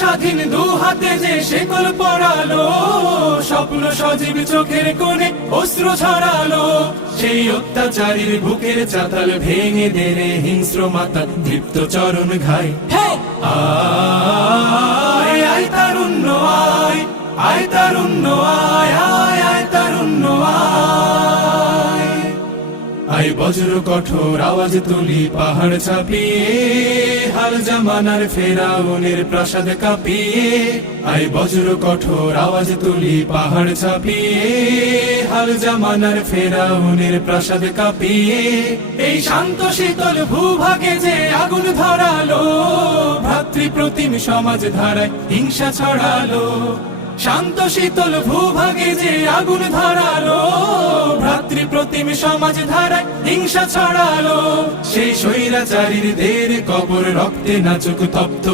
স্বাধীন দু হাতে যে শেকল পড়ালো, স্বপ্ন সজীব চোখের কোণে অস্ত্র ছড়ালো। সেই অত্যাচারীর বুকের চাতাল ভেঙে দেরে হিংস্র মাতা দীপ্ত চরণ ঘাই। আয় আয় তারুণ্য আয়, আয় তারুণ্য আয়, আয় আয় তারুণ্য আয়। আয় বজ্র কঠোর আওয়াজ তুলি পাহাড় ছাপিয়ে, হাল জামানার ফেরাউনের প্রাসাদ কাঁপিয়ে। আয় বজ্র কঠোর আওয়াজ তুলি পাহাড় ছাপিয়ে, হাল জামানার ফেরাউনের প্রাসাদ কাঁপিয়ে। এই শান্ত শীতল ভূভাগে যে আগুন ধরালো, ভ্রাতৃপ্রতিম সমাজ ধারায় হিংসা ছড়ালো। শান্ত শীতল ভূভাগে যে আগুন ধরালো, ভ্রাতৃপ্রতিম সমাজ ধারায় হিংসা ছড়ালো। সেই স্বৈরাচারীর দের কবর রক্তে নাচুক তপ্ত